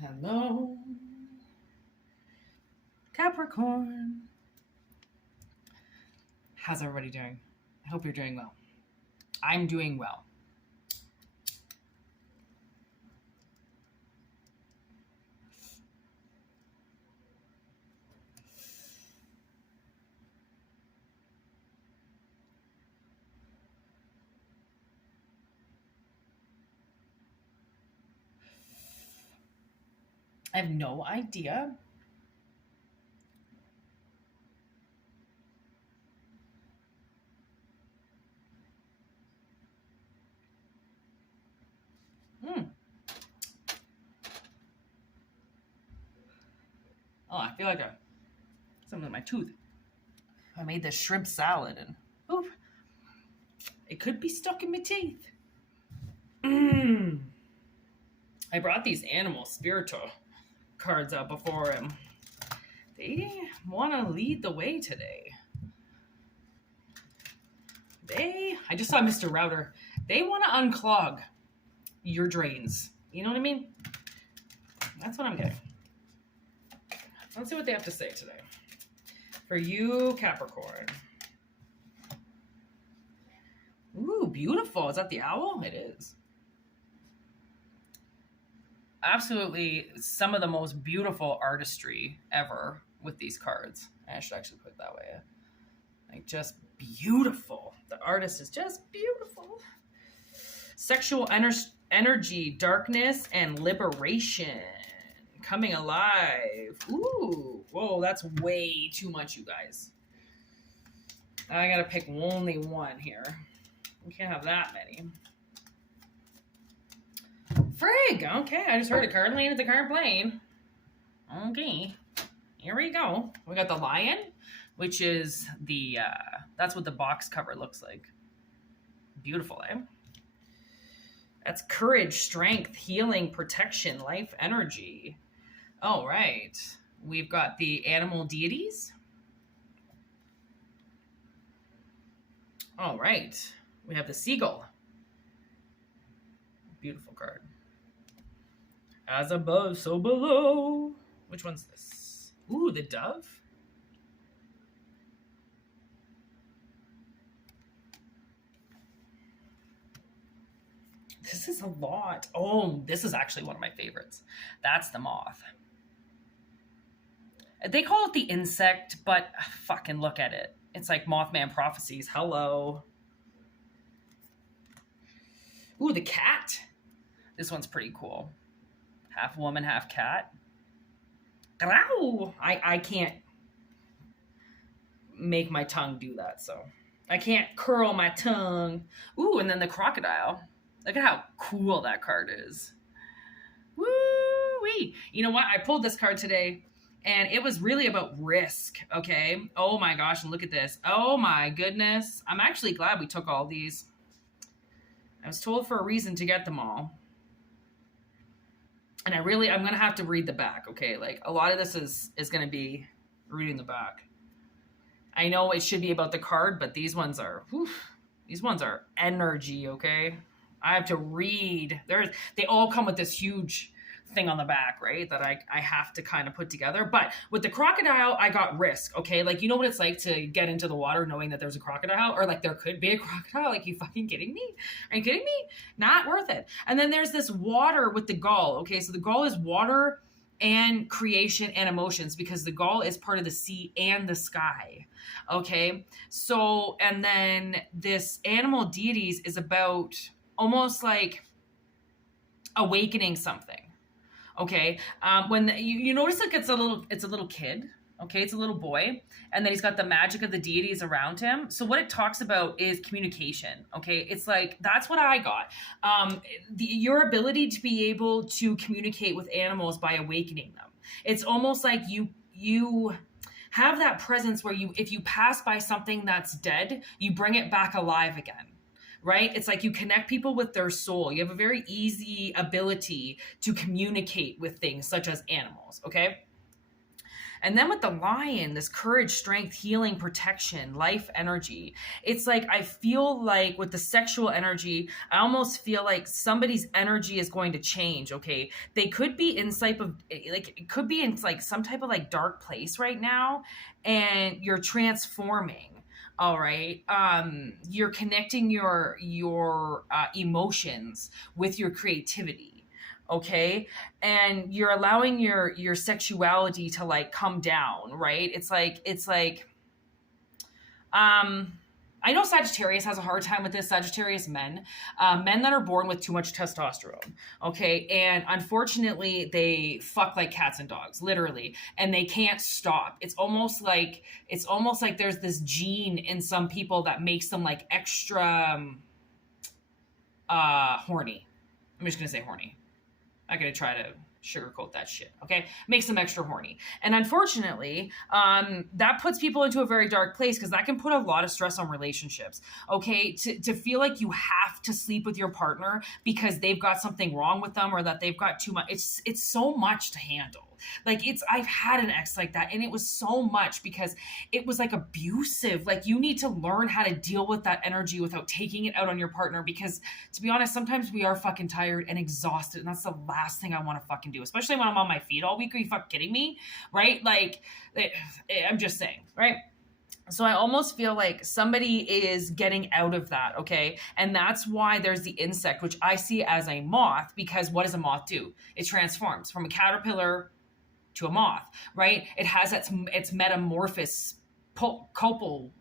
Hello, Capricorn. How's everybody doing? I hope you're doing well. I'm doing well. I have no idea. Hmm. Oh, I feel like something in my tooth. I made this shrimp salad and oof, it could be stuck in my teeth. I brought these animal spiritual cards out before and they want to lead the way today. I just saw Mr. Router. They want to unclog your drains. You know what I mean? That's what I'm getting. Let's see what they have to say today. For you, Capricorn. Ooh, beautiful. Is that the owl? It is. Absolutely some of the most beautiful artistry ever with these cards. I should actually put it that way. Like, just beautiful. The artist is just beautiful. Sexual energy, darkness, and liberation. Coming alive. Ooh. Whoa, that's way too much, you guys. I gotta pick only one here. We can't have that many. Frig! Okay, I just heard a card land at the card plane. Okay. Here we go. We got the lion, which is the, that's what the box cover looks like. Beautiful, eh? That's courage, strength, healing, protection, life, energy. All right. We've got the animal deities. All right. We have the seagull. Beautiful card. As above, so below. Which one's this? Ooh, the dove. This is a lot. Oh, this is actually one of my favorites. That's the moth. They call it the insect, but fucking look at it. It's like Mothman Prophecies. Hello. Ooh, the cat. This one's pretty cool. Half woman, half cat. I can't make my tongue do that, so I can't curl my tongue. Ooh, and then the crocodile. Look at how cool that card is. Woo-wee. You know what? I pulled this card today, and it was really about risk, okay? Oh my gosh, and look at this. Oh my goodness. I'm actually glad we took all these. I was told for a reason to get them all. And I'm going to have to read the back, okay? Like, a lot of this is going to be reading the back. I know it should be about the card, but these ones are energy, okay? I have to read. They all come with this huge thing on the back, right? That I have to kind of put together. But with the crocodile, I got risk, okay? Like, you know what it's like to get into the water knowing that there's a crocodile, or like there could be a crocodile? Like, you fucking kidding me? Are you kidding me? Not worth it. And then there's this water with the gull, okay? So the gull is water and creation and emotions, because the gull is part of the sea and the sky, okay? So, and then this animal deities is about almost like awakening something. Okay, when you notice, like, it's a little kid. Okay, it's a little boy, and then he's got the magic of the deities around him. So what it talks about is communication. Okay, it's like, that's what I got. Your ability to be able to communicate with animals by awakening them. It's almost like you have that presence where if you pass by something that's dead, you bring it back alive again. Right? It's like you connect people with their soul. You have a very easy ability to communicate with things such as animals, okay? And then with the lion, this courage, strength, healing, protection, life energy. It's like, I feel like with the sexual energy, I almost feel like somebody's energy is going to change. Okay. They could be in type of like, it could be in like some type of like dark place right now, and you're transforming. All right. You're connecting your emotions with your creativity. Okay. And you're allowing your sexuality to like come down, right? It's like um I know Sagittarius has a hard time with this. Sagittarius men, men that are born with too much testosterone. Okay, and unfortunately, they fuck like cats and dogs, literally, and they can't stop. It's almost like there's this gene in some people that makes them like extra horny. I'm just gonna say horny. I'm gonna try to sugarcoat that shit. Okay, makes them extra horny, and unfortunately, that puts people into a very dark place because that can put a lot of stress on relationships. Okay, to feel like you have to sleep with your partner because they've got something wrong with them or that they've got too much. It's so much to handle. Like I've had an ex like that, and it was so much because it was like abusive. Like you need to learn how to deal with that energy without taking it out on your partner, because to be honest, sometimes we are fucking tired and exhausted, and that's the last thing I want to fucking do, especially when I'm on my feet all week. Are you fucking kidding me? Right? Like I'm just saying, right? So I almost feel like somebody is getting out of that, okay? And that's why there's the insect, which I see as a moth, because what does a moth do? It transforms from a caterpillar to a moth, right? It has its metamorphosis copal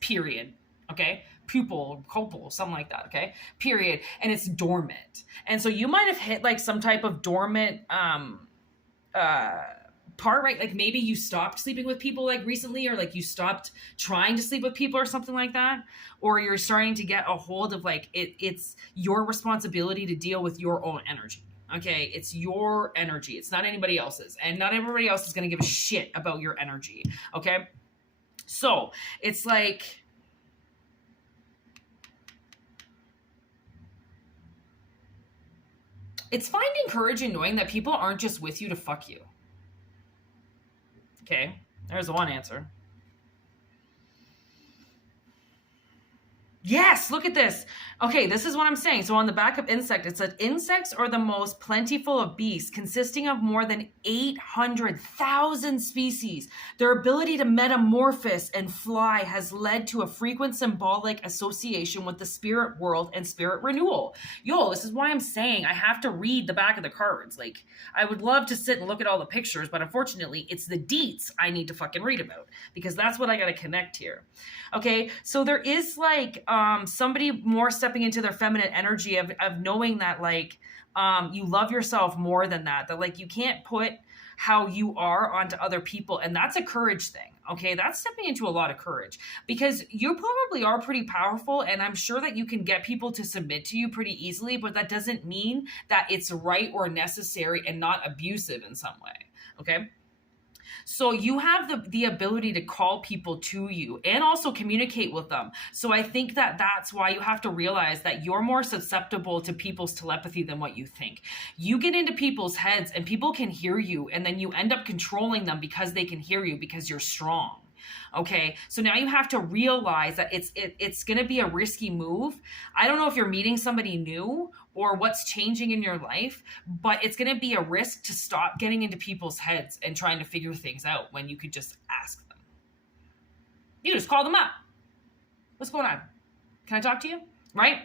period, okay? Pupil, copal, something like that, okay? Period. And it's dormant. And so you might have hit like some type of dormant part, right? Like maybe you stopped sleeping with people like recently, or like you stopped trying to sleep with people or something like that, or you're starting to get a hold of like it's your responsibility to deal with your own energy. Okay, it's your energy. It's not anybody else's, and not everybody else is going to give a shit about your energy. Okay, so it's like it's finding courage in knowing that people aren't just with you to fuck you. Okay, there's one answer. Yes, look at this. Okay, this is what I'm saying. So on the back of insect, it said insects are the most plentiful of beasts, consisting of more than 800,000 species. Their ability to metamorphose and fly has led to a frequent symbolic association with the spirit world and spirit renewal. Yo, this is why I'm saying I have to read the back of the cards. Like, I would love to sit and look at all the pictures, but unfortunately, it's the deets I need to fucking read about, because that's what I got to connect here. Okay, so there is like somebody more stepping into their feminine energy of knowing that like you love yourself more than that like you can't put how you are onto other people, and that's a courage thing. Okay, that's stepping into a lot of courage, because you probably are pretty powerful, and I'm sure that you can get people to submit to you pretty easily, but that doesn't mean that it's right or necessary and not abusive in some way. Okay, so you have the ability to call people to you and also communicate with them. So I think that that's why you have to realize that you're more susceptible to people's telepathy than what you think. You get into people's heads and people can hear you, and then you end up controlling them because they can hear you because you're strong. Okay, so now you have to realize that it's going to be a risky move. I don't know if you're meeting somebody new or what's changing in your life, but it's going to be a risk to stop getting into people's heads and trying to figure things out when you could just ask them. You just call them up. What's going on? Can I talk to you? Right?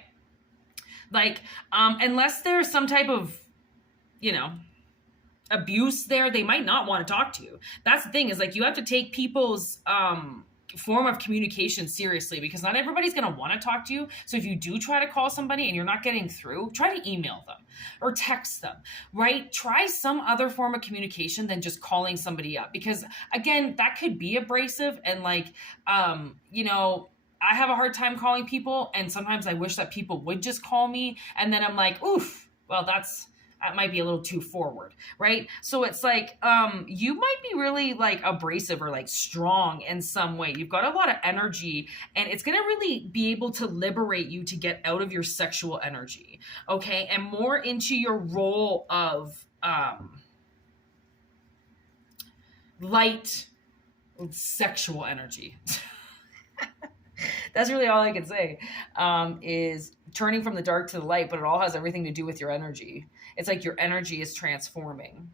Like, unless there's some type of, abuse there, they might not want to talk to you. That's the thing, is like you have to take people's form of communication seriously, because not everybody's going to want to talk to you. So if you do try to call somebody and you're not getting through, try to email them or text them, right? Try some other form of communication than just calling somebody up, because again, that could be abrasive. And like, I have a hard time calling people, and sometimes I wish that people would just call me, and then I'm like, oof, well, that might be a little too forward, right? So it's like, you might be really like abrasive or like strong in some way. You've got a lot of energy, and it's going to really be able to liberate you to get out of your sexual energy, okay? And more into your role of light sexual energy. That's really all I can say, is turning from the dark to the light, but it all has everything to do with your energy. It's like your energy is transforming.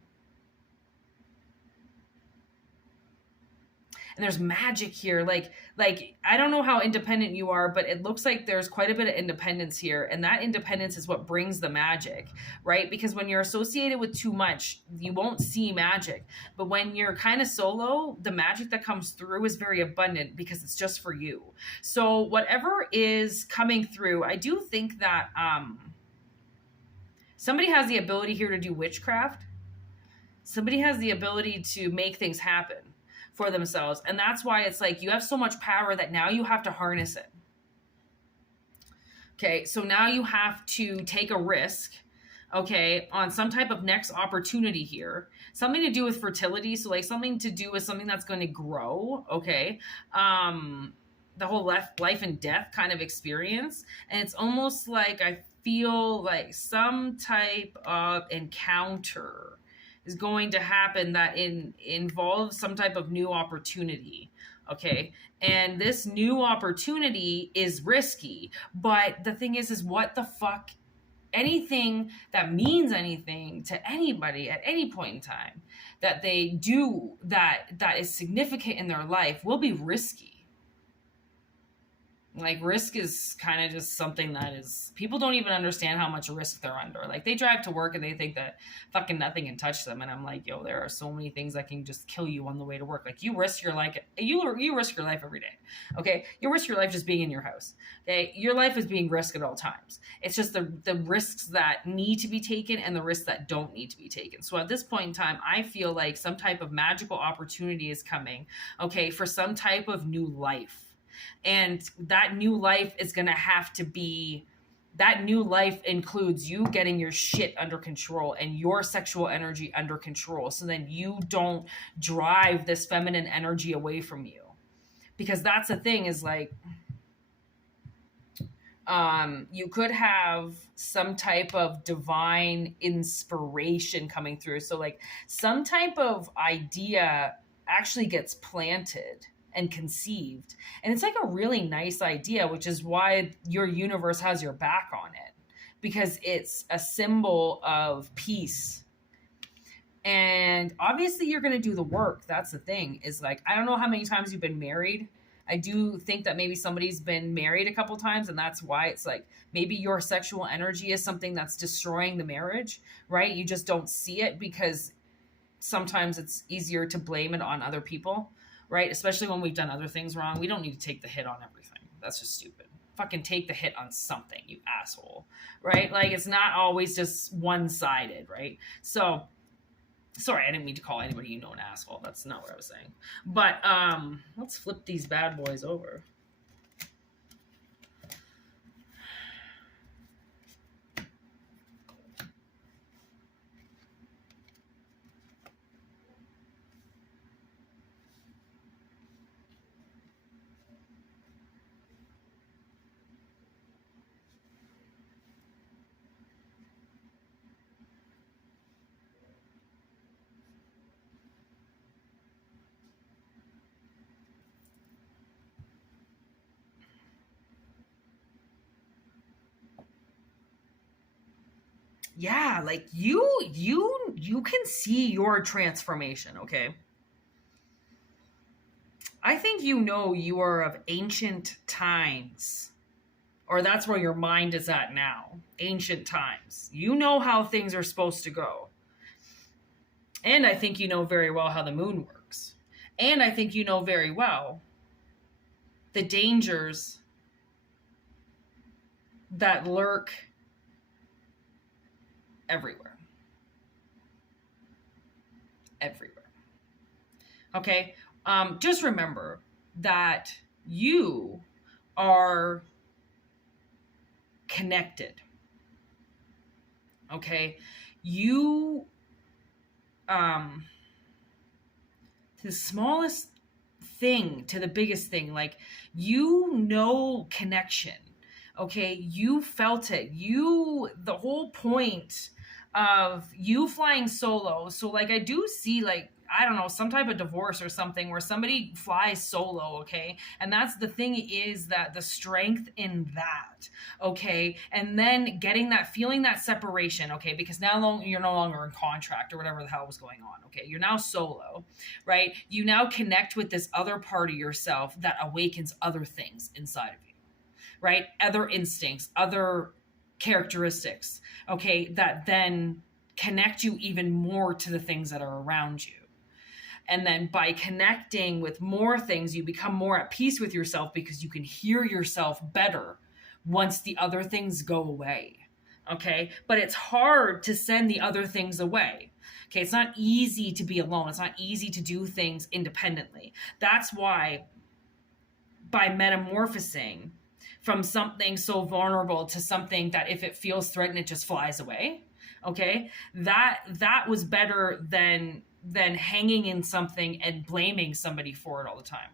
And there's magic here. Like I don't know how independent you are, but it looks like there's quite a bit of independence here. And that independence is what brings the magic, right? Because when you're associated with too much, you won't see magic. But when you're kind of solo, the magic that comes through is very abundant because it's just for you. So whatever is coming through, I do think that somebody has the ability here to do witchcraft. Somebody has the ability to make things happen for themselves. And that's why it's like you have so much power that now you have to harness it. Okay, so now you have to take a risk, okay, on some type of next opportunity here. Something to do with fertility. So like something to do with something that's going to grow, okay? The whole life and death kind of experience. And it's almost like I feel like some type of encounter is going to happen that involves some type of new opportunity. Okay. And this new opportunity is risky, but the thing is what the fuck, anything that means anything to anybody at any point in time that they do that is significant in their life will be risky. Like risk is kind of just something that is, people don't even understand how much risk they're under. Like they drive to work and they think that fucking nothing can touch them. And I'm like, yo, there are so many things that can just kill you on the way to work. Like you risk your life, you risk your life every day. Okay. You risk your life just being in your house. Okay. Your life is being risked at all times. It's just the risks that need to be taken and the risks that don't need to be taken. So at this point in time, I feel like some type of magical opportunity is coming. Okay. For some type of new life. And that new life is going to have to be, that new life includes you getting your shit under control and your sexual energy under control. So then you don't drive this feminine energy away from you. Because that's the thing is like, you could have some type of divine inspiration coming through. So like some type of idea actually gets planted and conceived. And it's like a really nice idea, which is why your universe has your back on it, because it's a symbol of peace. And obviously you're going to do the work. That's the thing is like, I don't know how many times you've been married. I do think that maybe somebody's been married a couple times, and that's why it's like maybe your sexual energy is something that's destroying the marriage, right? You just don't see it because sometimes it's easier to blame it on other people. Right? Especially when we've done other things wrong. We don't need to take the hit on everything. That's just stupid. Fucking take the hit on something, you asshole. Right? Like, it's not always just one-sided, right? So, sorry, I didn't mean to call anybody you know an asshole. That's not what I was saying. But, let's flip these bad boys over. Yeah, like you can see your transformation, okay? I think you know you are of ancient times, or that's where your mind is at now. Ancient times. You know how things are supposed to go. And I think you know very well how the moon works. And I think you know very well the dangers that lurk everywhere. Everywhere. Okay? Just remember that you are connected. Okay? You, to the smallest thing to the biggest thing, like you know connection. Okay? You felt it. The whole point of you flying solo. So like I do see like I don't know, some type of divorce or something where somebody flies solo, okay? And that's the thing, is that the strength in that, okay? And then getting that, feeling that separation, okay? Because now you're no longer in contract or whatever the hell was going on, okay? You're now solo, right? You now connect with this other part of yourself that awakens other things inside of you, right? Other instincts, other characteristics, okay? That then connect you even more to the things that are around you. And then by connecting with more things, you become more at peace with yourself because you can hear yourself better once the other things go away. Okay. But it's hard to send the other things away. Okay. It's not easy to be alone. It's not easy to do things independently. That's why by metamorphosing from something so vulnerable to something that if it feels threatened, it just flies away. Okay. That was better than hanging in something and blaming somebody for it all the time.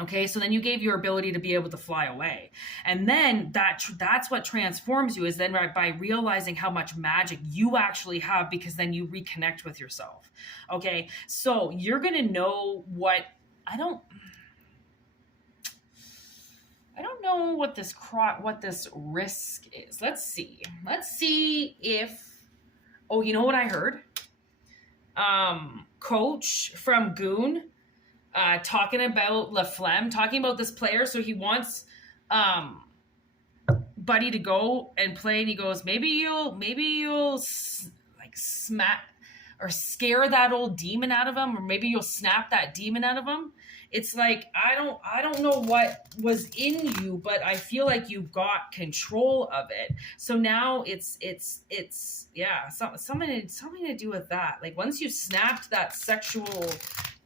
Okay, so then you gave your ability to be able to fly away. And then that's what transforms you, is then by realizing how much magic you actually have, because then you reconnect with yourself. Okay, so you're going to know what, I don't know what this risk is. Let's see if, oh, you know what I heard? Coach from Goon, talking about La Flemme, talking about this player. So he wants Buddy to go and play, and he goes, maybe you'll like smack or scare that old demon out of him, or maybe you'll snap that demon out of him. It's like, I don't know what was in you, but I feel like you got control of it. So now it's yeah, something to do with that. Like once you snapped that sexual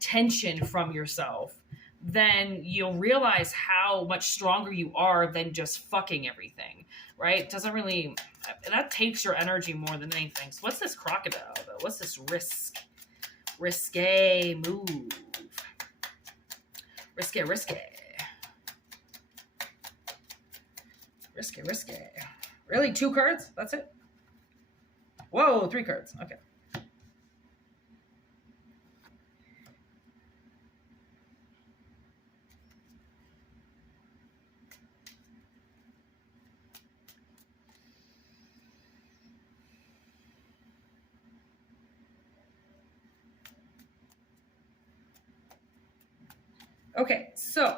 tension from yourself, then you'll realize how much stronger you are than just fucking everything, right? It doesn't really, that takes your energy more than anything. So what's this crocodile though? What's this risque move? Risque. Really? 2 cards? That's it? Whoa, 3 cards. Okay. Okay, so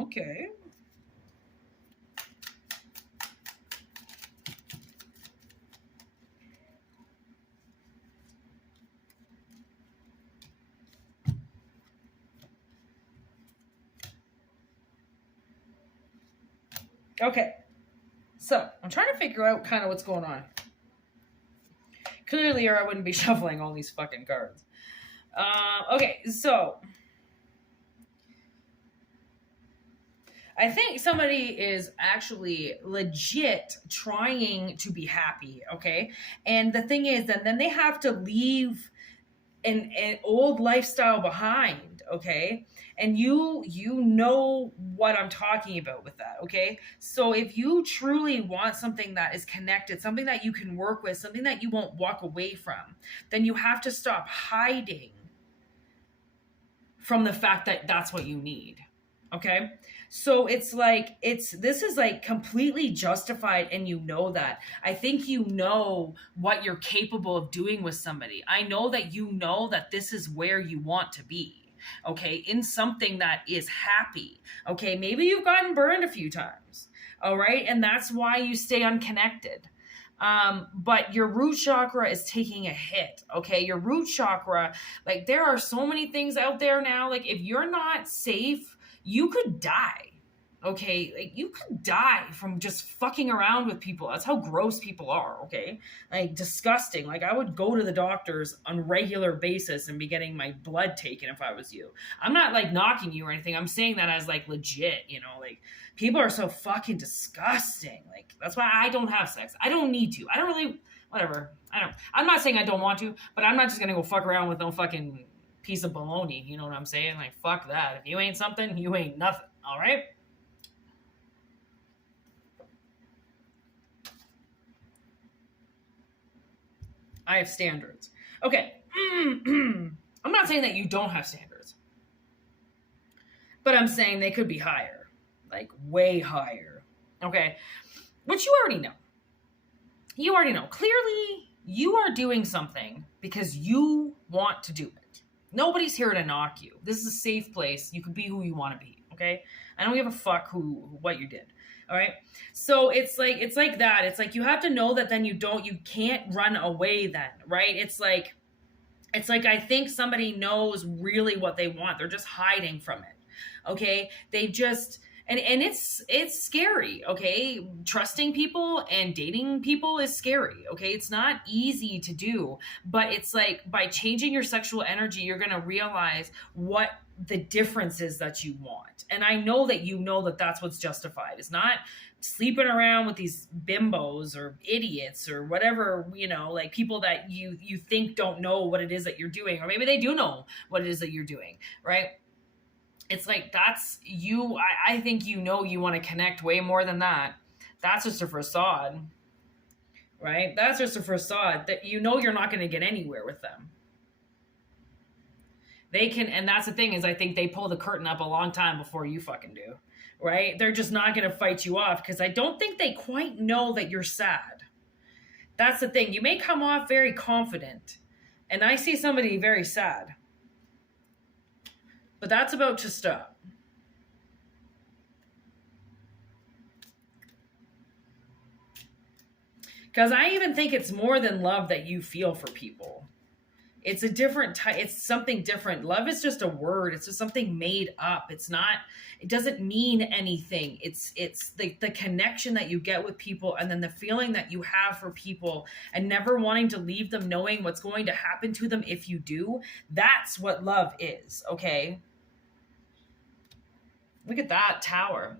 okay. Okay, so I'm trying to figure out kind of what's going on. Clearly, or I wouldn't be shuffling all these fucking cards. Okay, so I think somebody is actually legit trying to be happy, okay? And the thing is that then they have to leave an old lifestyle behind, okay? And you know what I'm talking about with that, okay? So if you truly want something that is connected, something that you can work with, something that you won't walk away from, then you have to stop hiding from the fact that that's what you need, okay? So it's like, this is like completely justified, and you know that. I think you know what you're capable of doing with somebody. I know that you know that this is where you want to be, okay? In something that is happy, okay? Maybe you've gotten burned a few times, all right? And that's why you stay unconnected. But your root chakra is taking a hit, okay? Your root chakra, like there are so many things out there now. Like if you're not safe, you could die, okay? Like you could die from just fucking around with people. That's how gross people are, okay? Like disgusting. Like I would go to the doctors on a regular basis and be getting my blood taken if I was you. I'm not like knocking you or anything. I'm saying that as like legit, you know, like people are so fucking disgusting. Like that's why I don't have sex. I don't need to. I don't really, whatever. I'm not saying I don't want to, but I'm not just going to go fuck around with no fucking piece of baloney. You know what I'm saying? Like, fuck that. If you ain't something, you ain't nothing. All right? I have standards. Okay. I'm not saying that you don't have standards, but I'm saying they could be higher, like way higher. Okay. Which you already know. You already know. Clearly, you are doing something because you want to do it. Nobody's here to knock you. This is a safe place. You can be who you want to be. Okay. I don't give a fuck what you did. All right. So it's like that. It's like you have to know that then you can't run away then, right? It's like I think somebody knows really what they want. They're just hiding from it. Okay. They just, and it's scary. Okay. Trusting people and dating people is scary. Okay. It's not easy to do, but it's like by changing your sexual energy, you're going to realize what the difference is that you want. And I know that you know that that's what's justified. It's not sleeping around with these bimbos or idiots or whatever, you know, like people that you think don't know what it is that you're doing, or maybe they do know what it is that you're doing, right? It's like, that's you. I think, you know, you want to connect way more than that. That's just a facade, right? That's just a facade that, you know, you're not going to get anywhere with them. They can, and that's the thing is, I think they pull the curtain up a long time before you fucking do, right? They're just not going to fight you off because I don't think they quite know that you're sad. That's the thing. You may come off very confident, and I see somebody very sad, but that's about to stop. Because I even think it's more than love that you feel for people. It's a different type. It's something different. Love is just a word. It's just something made up. It doesn't mean anything. It's the connection that you get with people, and then the feeling that you have for people, and never wanting to leave them, knowing what's going to happen to them if you do. That's what love is. Okay. Look at that tower.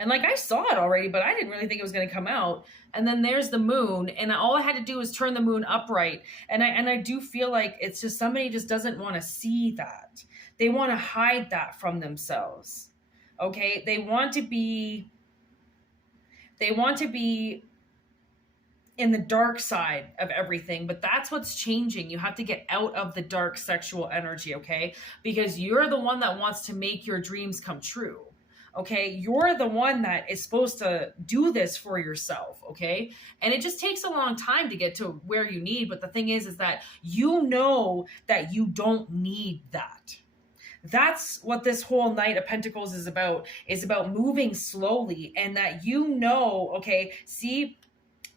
And like, I saw it already, but I didn't really think it was going to come out. And then there's the moon, and all I had to do was turn the moon upright. And I do feel like it's just somebody just doesn't want to see that. They want to hide that from themselves. Okay? They want to be in the dark side of everything, but that's what's changing. You have to get out of the dark sexual energy, okay? Because you're the one that wants to make your dreams come true. Okay, you're the one that is supposed to do this for yourself, okay? And it just takes a long time to get to where you need, but the thing is that you know that you don't need that. That's what this whole Knight of Pentacles is about moving slowly, and that you know, okay, see,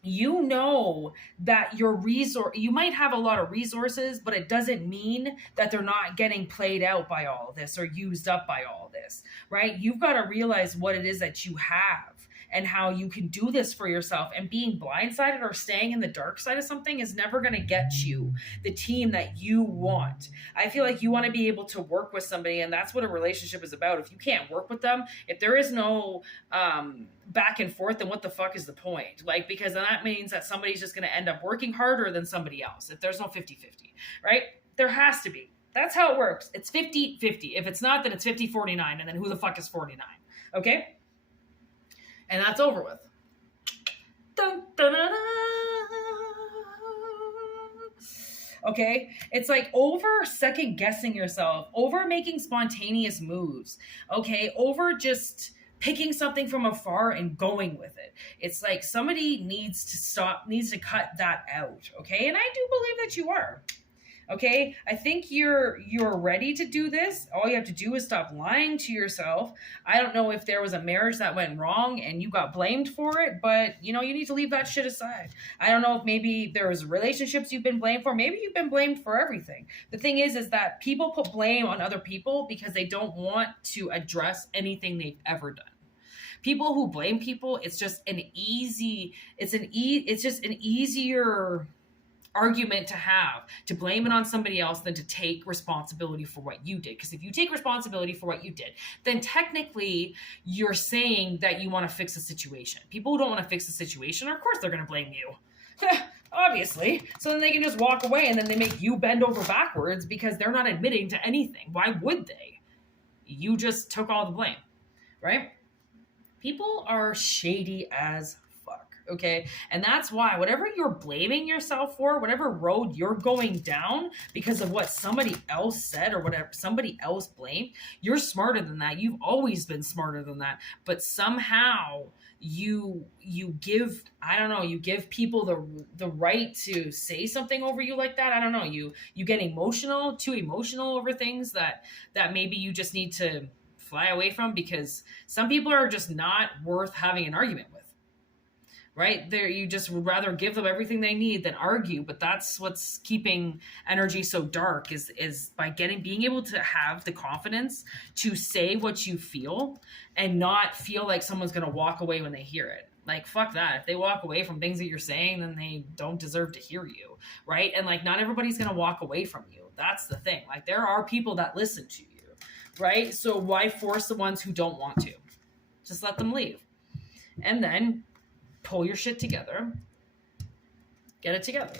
you know that you might have a lot of resources, but it doesn't mean that they're not getting played out by all of this or used up by all of this, right? You've got to realize what it is that you have and how you can do this for yourself. And being blindsided or staying in the dark side of something is never going to get you the team that you want. I feel like you want to be able to work with somebody, and that's what a relationship is about. If you can't work with them, if there is no back and forth, then what the fuck is the point? Like, because then that means that somebody's just going to end up working harder than somebody else if there's no 50-50, right? There has to be. That's how it works. It's 50-50. If it's not, then it's 50-49, and then who the fuck is 49? Okay? And that's over with. Dun, dun, dun, dun. Okay? It's like over second guessing yourself, over making spontaneous moves, okay? Over just picking something from afar and going with it. It's like somebody needs to cut that out, okay? And I do believe that you are. Okay, I think you're ready to do this. All you have to do is stop lying to yourself. I don't know if there was a marriage that went wrong and you got blamed for it, but you need to leave that shit aside. I don't know if maybe there was relationships you've been blamed for. Maybe you've been blamed for everything. The thing is that people put blame on other people because they don't want to address anything they've ever done. People who blame people, it's just an easier argument to have, to blame it on somebody else than to take responsibility for what you did. Because if you take responsibility for what you did, then technically you're saying that you want to fix a situation. People who don't want to fix a situation, of course they're going to blame you. obviously. So then they can just walk away, and then they make you bend over backwards because they're not admitting to anything. Why would they? You just took all the blame, right? People are shady as fuck, okay? And that's why whatever you're blaming yourself for, whatever road you're going down because of what somebody else said or whatever somebody else blamed, you're smarter than that. You've always been smarter than that. But somehow you give, I don't know, you give people the right to say something over you like that. I don't know. You get too emotional over things that maybe you just need to fly away from, because some people are just not worth having an argument with, right? There, you just would rather give them everything they need than argue. But that's what's keeping energy so dark, is by being able to have the confidence to say what you feel and not feel like someone's going to walk away when they hear it. Like, fuck that. If they walk away from things that you're saying, then they don't deserve to hear you, right? And like, not everybody's going to walk away from you. That's the thing. Like, there are people that listen to you, right? So why force the ones who don't want to? Just let them leave. And then pull your shit together. Get it together.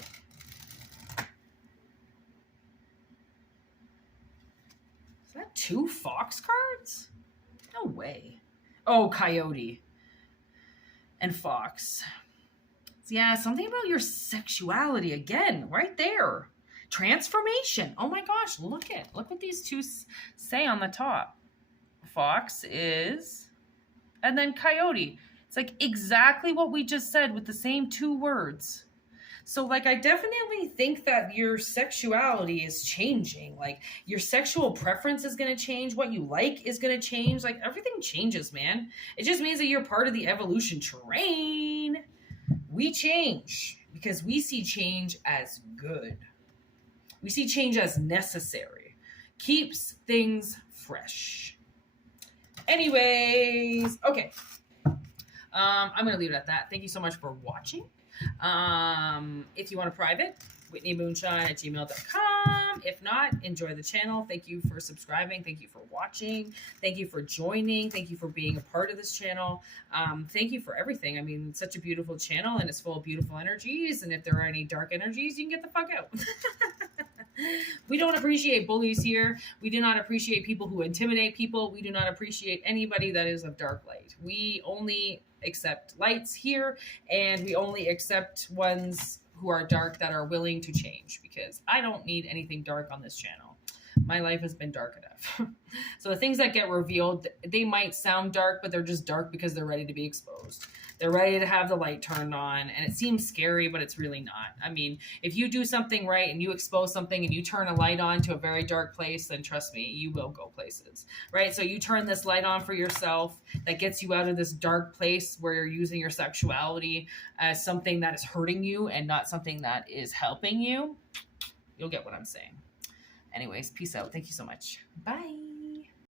Is that 2 fox cards? No way. Oh, coyote and fox. Yeah, something about your sexuality again, right there. Transformation. Oh my gosh, look what these two say on the top. Fox is, and then coyote. It's like exactly what we just said with the same 2 words. So like, I definitely think that your sexuality is changing. Like, your sexual preference is going to change. What you like is going to change. Like, everything changes, man. It just means that you're part of the evolution train. We change because we see change as good. We see change as necessary. Keeps things fresh. Anyways, okay. I'm going to leave it at that. Thank you so much for watching. If you want a private, whitneymoonshine@gmail.com. If not, enjoy the channel. Thank you for subscribing. Thank you for watching. Thank you for joining. Thank you for being a part of this channel. Thank you for everything. I mean, it's such a beautiful channel, and it's full of beautiful energies. And if there are any dark energies, you can get the fuck out. We don't appreciate bullies here. We do not appreciate people who intimidate people. We do not appreciate anybody that is of dark light. We only accept lights here, and we only accept ones who are dark that are willing to change, because I don't need anything dark on this channel. My life has been dark enough. So the things that get revealed, they might sound dark, but they're just dark because they're ready to be exposed. They're ready to have the light turned on, and it seems scary, but it's really not. I mean, if you do something right and you expose something and you turn a light on to a very dark place, then trust me, you will go places, right? So you turn this light on for yourself that gets you out of this dark place where you're using your sexuality as something that is hurting you and not something that is helping you. You'll get what I'm saying. Anyways, peace out. Thank you so much. Bye.